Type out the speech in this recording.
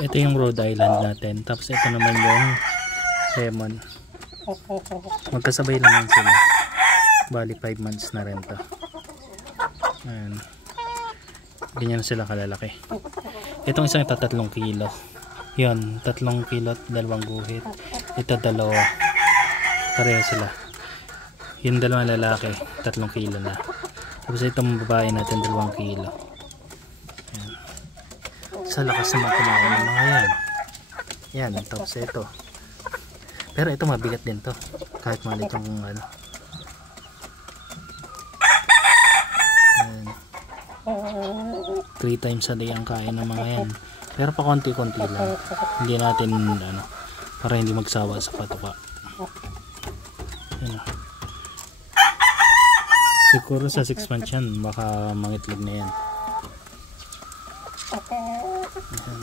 Ito yung Rhode Island natin. Tapos ito naman yung lemon. Magkasabay lang yan sila. Bali 5 months na rin to. Ayan. Ganyan sila kalalaki. Itong isang ito 3 kilo. Yun, 3 kilo at 2 guhit. Ito 2. Pareho sila. Yung 2 lalaki 3 kilo na. Tapos itong babae natin 2 kilo. Ayan. Sa lakas naman kumain ng mga yan. Yan, tapos ito. Pero ito mabigat din to. Kahit malit yung ano. Ayan. 3 times a day ang kain ng mga yan. Pero pa konti-konti lang. Hindi natin ano, para hindi magsawa sa patuka. Ayan. Siguro sa 6 months yan, baka mangitlog na yan. Ayan.